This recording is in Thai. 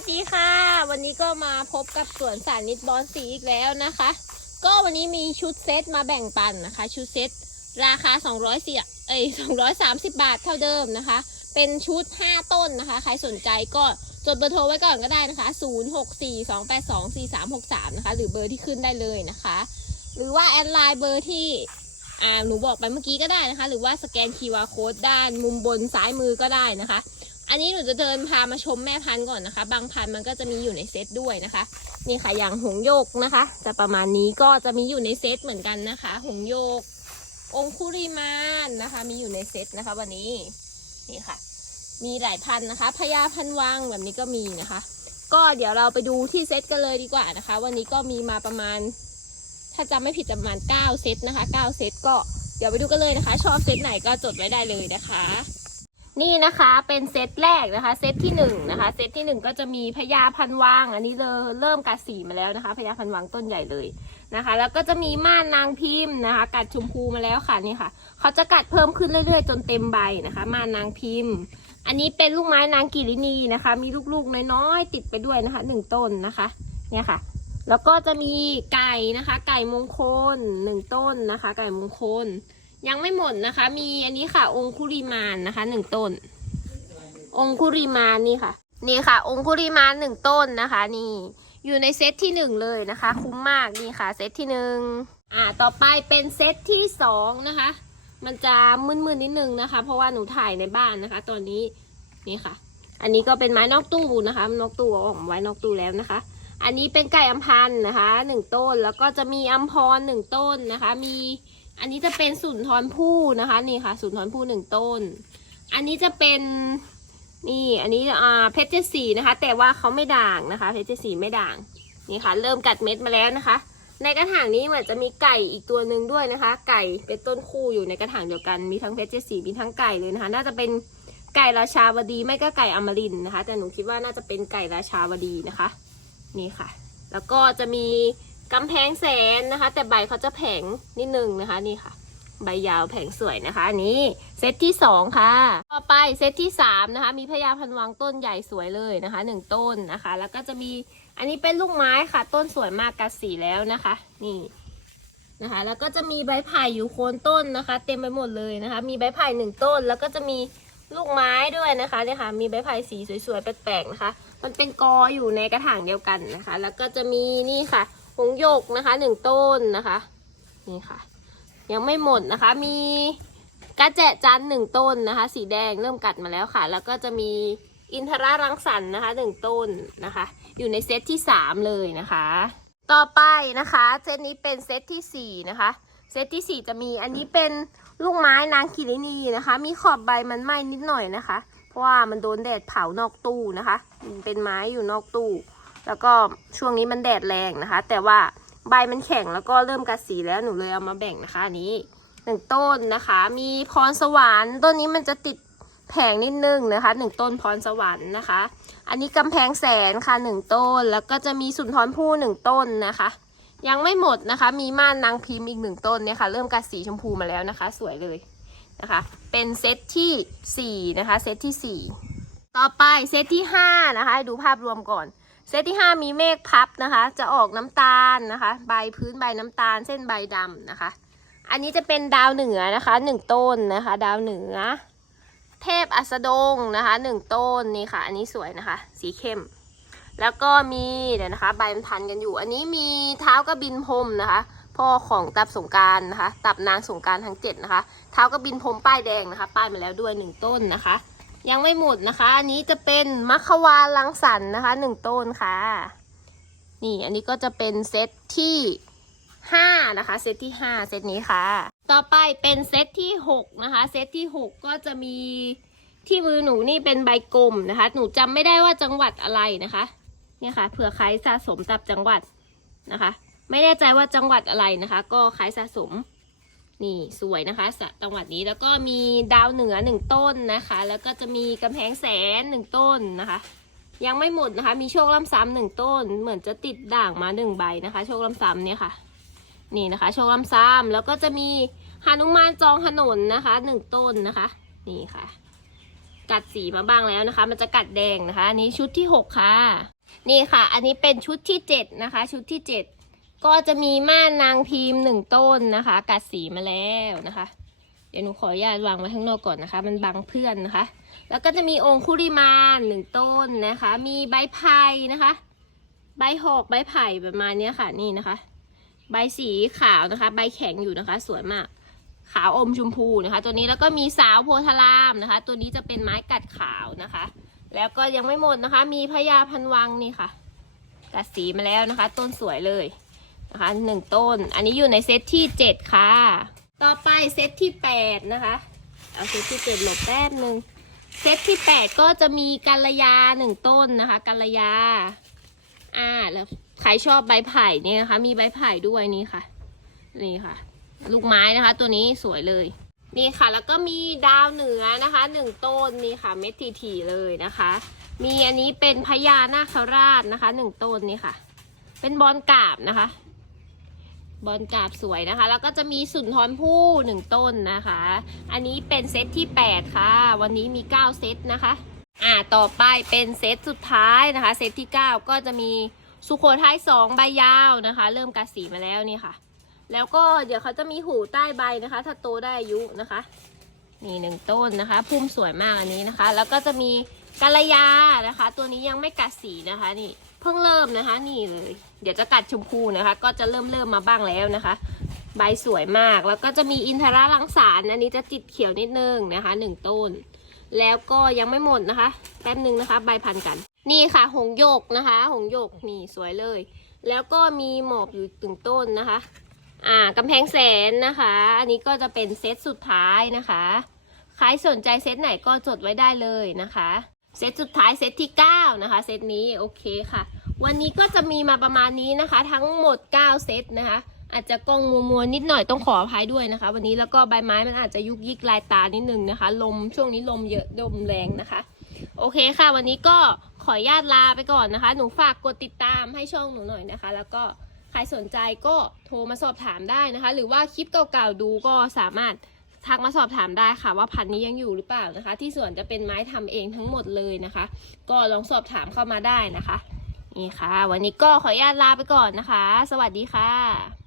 วัสดีค่ะ วันนี้ก็มาพบกับสวนสานิตบอนสีอีกแล้วนะคะ ก็วันนี้มีชุดเซตมาแบ่งปันนะคะ ชุดเซตราคา200เสียเอ้ย230 บาทเท่าเดิมนะคะ เป็นชุด 5 ต้นนะคะ ใครสนใจก็จดเบอร์โทรไว้ก่อนก็ได้นะคะ 0642824363 นะคะ หรือเบอร์ที่ขึ้นได้เลยนะคะ หรือว่าแอดไลน์เบอร์ที่อ่าหนูบอกไปเมื่อกี้ก็ได้นะคะ หรือว่าสแกน QR code ด้านมุมบนซ้ายมือก็ได้นะคะ อันนี้หนูจะเดินพามาชมแม่พันธุ์ก่อนนะคะ บางพันธุ์มันก็จะมีอยู่ในเซตด้วยนะคะ นี่ค่ะอย่างหงโยกนะคะ จะประมาณนี้ก็จะมีอยู่ในเซตเหมือนกันนะคะ หงโยก องคุริมานนะคะ มีอยู่ในเซตนะคะ วันนี้นี่ค่ะ มีหลายพันธุ์นะคะพญาพันวังแบบนี้ก็มีนะคะ ก็เดี๋ยวเราไปดูที่เซตกันเลยดีกว่านะคะ วันนี้ก็มีมาประมาณ ถ้าจำไม่ผิดประมาณ 9 เซตนะคะ 9 เซตก็เดี๋ยวไปดูกันเลยนะคะ ชอบเซตไหนก็จดไว้ได้เลยนะคะ นี่นะคะเป็นเซตแรกนะคะเซตที่หนึ่งนะคะเซตที่หนึ่งก็จะมีพญาพันวางอันนี้เลยเริ่มกัดสีมาแล้วนะคะพญาพันวางต้นใหญ่เลยนะคะ แล้วก็จะมีม่านนางพิมพ์นะคะ กัดชมพูมาแล้วค่ะนี่ค่ะเขาจะกัดเพิ่มขึ้นเรื่อยๆ จนเต็มใบนะคะ ม่านนางพิมพ์ อันนี้เป็นลูกไม้นางกิรินีนะคะ มีลูกๆน้อยๆติดไปด้วยนะคะหนึ่งต้นนะคะเนี่ยค่ะ แล้วก็จะมีไก่นะคะ ไก่มงคลหนึ่งต้นนะคะ ไก่มงคล ยังไม่หมดนะคะ มีอันนี้ค่ะ องคุริมานนะคะหนึ่งต้น องคุริมานนี่ค่ะ นี่ค่ะ องคุริมานหนึ่งต้นนะคะ นี่อยู่ในเซตที่หนึ่งเลยนะคะ คุ้มมากนี่ค่ะเซตที่หนึ่งอ่าต่อไปเป็นเซตที่สองนะคะ มันจะมึนๆนิดนึงนะคะ เพราะว่าหนูถ่ายในบ้านนะคะ ตอนนี้นี่ค่ะ อันนี้ก็เป็นไม้นอกตู้นะคะนอกตู้ออกมไว้นอกตู้แล้วนะคะ อันนี้เป็นไก่อัมพันนะคะหนึ่งต้นแล้วก็จะมีอัมพรหนึ่งต้นนะคะ มี อันนี้จะเป็นสุนทรภู่นะคะ นี่ค่ะ สุนทรภู่หนึ่งต้น อันนี้จะเป็นนี่อันนี้อ่าเพชรเจดสีนะคะ แต่ว่าเขาไม่ด่างนะคะ เพชรเจดสีไม่ด่างนี่ค่ะ เริ่มกัดเม็ดมาแล้วนะคะ ในกระถางนี้เหมือนจะมีไก่อีกตัวหนึ่งด้วยนะคะ ไก่เป็นต้นคู่อยู่ในกระถางเดียวกันมีทั้งเพชรเจดสีมีทั้งไก่เลยนะคะ น่าจะเป็นไก่ราชาวดีไม่ก็ไก่อมรินนะคะ แต่หนูคิดว่าน่าจะเป็นไก่ราชาวดีนะคะ นี่ค่ะ แล้วก็จะมี กำแพงแสนนะคะ แต่ใบเขาจะแผงนิดนึงนะคะนี่ค่ะ ใบยาวแผงสวยนะคะอันนี้เซตที่สองค่ะ ต่อไปเซตที่สามนะคะ มีพญาพันวังต้นใหญ่สวยเลยนะคะหนึ่งต้นนะคะ แล้วก็จะมีอันนี้เป็นลูกไม้ค่ะ ต้นสวยมากกัดสีแล้วนะคะ นี่นะคะ แล้วก็จะมีใบไผ่อยู่โคนต้นนะคะ เต็มไปหมดเลยนะคะ มีใบไผ่หนึ่งต้น แล้วก็จะมีลูกไม้ด้วยนะคะเนี่ยค่ะมีใบไผ่สีสวยๆแปลกๆนะคะ มันเป็นกออยู่ในกระถางเดียวกันนะคะ แล้วก็จะมีนี่ค่ะ หงหยกนะคะหนึ่งต้นนะคะ นี่ค่ะ ยังไม่หมดนะคะ มีกระแจจันหนึ่งต้นนะคะ สีแดงเริ่มกัดมาแล้วค่ะ แล้วก็จะมีอินทรารังสรรค์นะคะหนึ่งต้นนะคะ อยู่ในเซตที่สามเลยนะคะ ต่อไปนะคะเซตนี้เป็นเซตที่สี่นะคะเซตที่สี่จะมีอันนี้เป็นลูกไม้นางคิรินีนะคะ มีขอบใบมันไหม้นิดหน่อยนะคะ เพราะว่ามันโดนแดดเผานอกตู้นะคะ เป็นไม้อยู่นอกตู้ แล้วก็ช่วงนี้มันแดดแรงนะคะ แต่ว่าใบมันแข็งแล้วก็เริ่มกัดสีแล้วหนูเลยเอามาแบ่งนะคะอันนี้หนึ่งต้นนะคะ มีพรสวรรค์ต้นนี้มันจะติดแผงนิดนึงนะคะหนึ่งต้นพรสวรรค์นะคะ อันนี้กำแพงแสนค่ะหนึ่งต้น แล้วก็จะมีสุนทรภู่หนึ่งต้นนะคะ ยังไม่หมดนะคะ มีม่านนางพิมพ์อีกหนึ่งต้นเนี่ยค่ะเริ่มกัดสีชมพูมาแล้วนะคะ สวยเลยนะคะ เป็นเซตที่สี่นะคะเซตที่สี่ต่อไปเซตที่ห้านะคะดูภาพรวมก่อน เซตที่ห้ามีเมฆพับนะคะ จะออกน้ำตาลนะคะ ใบพื้นใบน้ำตาลเส้นใบดำนะคะ อันนี้จะเป็นดาวเหนือนะคะหนึ่งต้นนะคะ ดาวเหนือ เทพอัสดงนะคะหนึ่งต้นนี่ค่ะ อันนี้สวยนะคะ สีเข้ม แล้วก็มีเดี๋ยวนะคะ ใบมันพันกันอยู่ อันนี้มีเท้ากระบินพรมนะคะ พ่อของตับสงการนะคะ ตับนางสงการทั้งเจ็ดนะคะ เท้ากระบินพรมป้ายแดงนะคะ ป้ายมาแล้วด้วยหนึ่งต้นนะคะ ยังไม่หมดนะคะ อันนี้จะเป็นมัควาลังสรรค์นะคะหนึ่งต้นค่ะ นี่อันนี้ก็จะเป็นเซตที่ห้านะคะ เซตที่ห้าเซตนี้ค่ะ ต่อไปเป็นเซตที่หกนะคะ เซตที่หกก็จะมีที่มือหนูนี่เป็นใบกลมนะคะ หนูจำไม่ได้ว่าจังหวัดอะไรนะคะ เนี่ยค่ะเผื่อใครสะสมตับจังหวัดนะคะ ไม่แน่ใจว่าจังหวัดอะไรนะคะ ก็ใครสะสม นี่สวยนะคะสะจังหวัดนี้แล้วก็มีดาวเหนือหนึ่งต้นนะคะ แล้วก็จะมีกำแพงแสนหนึ่งต้นนะคะ ยังไม่หมดนะคะ มีโชคลำซ้ำหนึ่งต้น เหมือนจะติดด่างมาหนึ่งใบนะคะ โชคลำซ้ำเนี่ยค่ะ นี่นะคะ โชคลำซ้ำแล้วก็จะมีหานุมานจองถนนนะคะหนึ่งต้นนะคะ นี่ค่ะ กัดสีมาบ้างแล้วนะคะ มันจะกัดแดงนะคะอันนี้ชุดที่หกค่ะ นี่ค่ะ อันนี้เป็นชุดที่เจ็ดนะคะ ชุดที่เจ็ด ก็จะมีม่านนางพิมพ์หนึ่งต้นนะคะ กัดสีมาแล้วนะคะ เดี๋ยวหนูขออนุญาตวางไว้ข้างนอกก่อนนะคะ มันบังเพื่อนนะคะ แล้วก็จะมีองคุริมานหนึ่งต้นนะคะ มีใบไผ่นะคะ ใบหอกใบไผ่ประมาณนี้ค่ะนี่นะคะ ใบสีขาวนะคะ ใบแข็งอยู่นะคะ สวยมาก ขาวอมชมพูนะคะ ตัวนี้แล้วก็มีสาวโพธารามนะคะ ตัวนี้จะเป็นไม้กัดขาวนะคะ แล้วก็ยังไม่หมดนะคะ มีพญาพันวังนี่ค่ะ กัดสีมาแล้วนะคะ ต้นสวยเลย นะคะหนึ่งต้น อันนี้อยู่ในเซตที่เจ็ดค่ะ ต่อไปเซตที่แปดนะคะ เอาเซตที่เจ็ดหลบแป๊บนึงเซตที่แปดก็จะมีกัลยาหนึ่งต้นนะคะกัลยา อ่าแล้วใครชอบใบไผ่เนี่ยนะคะ มีใบไผ่ด้วยนี่ค่ะ นี่ค่ะ ลูกไม้นะคะ ตัวนี้สวยเลย นี่ค่ะ แล้วก็มีดาวเหนือนะคะหนึ่งต้นนี่ค่ะ เม็ดทีๆเลยนะคะ มีอันนี้เป็นพญานาคราชนะคะหนึ่งต้นนี่ค่ะ เป็นบอลกาบนะคะ บอลกาบสวยนะคะ แล้วก็จะมีสุนทรภู่หนึ่งต้นนะคะ อันนี้เป็นเซตที่ 8 ค่ะ วันนี้มี 9 เซตนะคะ อ่าต่อไปเป็นเซตสุดท้ายนะคะ เซตที่ 9 ก็จะมีสุโขทัย2ใบยาวนะคะ เริ่มกัดสีมาแล้วนี่ค่ะ แล้วก็เดี๋ยวเขาจะมีหูใต้ใบนะคะ ถ้าโตได้อายุนะคะ นี่หนึ่งต้นนะคะ พุ่มสวยมากอันนี้นะคะ แล้วก็จะมี กัลยานะคะ ตัวนี้ยังไม่กัดสีนะคะนี่เพิ่งเริ่มนะคะ นี่เลย เดี๋ยวจะกัดชมพูนะคะ ก็จะเริ่มเริ่มมาบ้างแล้วนะคะ ใบสวยมากแล้วก็จะมีอินทราลังสารอันนี้จะติดเขียวนิดนึงนะคะหนึ่งต้น แล้วก็ยังไม่หมดนะคะแป๊บหนึ่งนะคะ ใบพันกัน นี่ค่ะ หงโยกนะคะ หงโยกนี่สวยเลย แล้วก็มีหมอบอยู่ถึงต้นนะคะ อ่ากำแพงแสนนะคะ อันนี้ก็จะเป็นเซตสุดท้ายนะคะใครสนใจเซตไหนก็จดไว้ได้เลยนะคะ เซตสุดท้ายเซตที่ 9 นะคะ เซตนี้โอเคค่ะ วันนี้ก็จะมีมาประมาณนี้นะคะ ทั้งหมด 9 เซตนะคะ อาจจะกล้องมัวมัวนิดหน่อยต้องขออภัยด้วยนะคะ วันนี้แล้วก็ใบไม้มันอาจจะยุกยิกลายตานิดนึงนะคะ ลมช่วงนี้ลมเยอะลมแรงนะคะ โอเคค่ะ วันนี้ก็ขออนุญาตลาไปก่อนนะคะ หนูฝากกดติดตามให้ช่องหนูหน่อยนะคะ แล้วก็ใครสนใจก็โทรมาสอบถามได้นะคะ หรือว่าคลิปเก่าๆดูก็สามารถ ทักมาสอบถามได้ค่ะว่าพันธุ์นี้ยังอยู่หรือเปล่านะคะ ที่สวนจะเป็นไม้ทำเองทั้งหมดเลยนะคะ ก็ลองสอบถามเข้ามาได้นะคะ นี่ค่ะ วันนี้ก็ขออนุญาตลาไปก่อนนะคะ สวัสดีค่ะ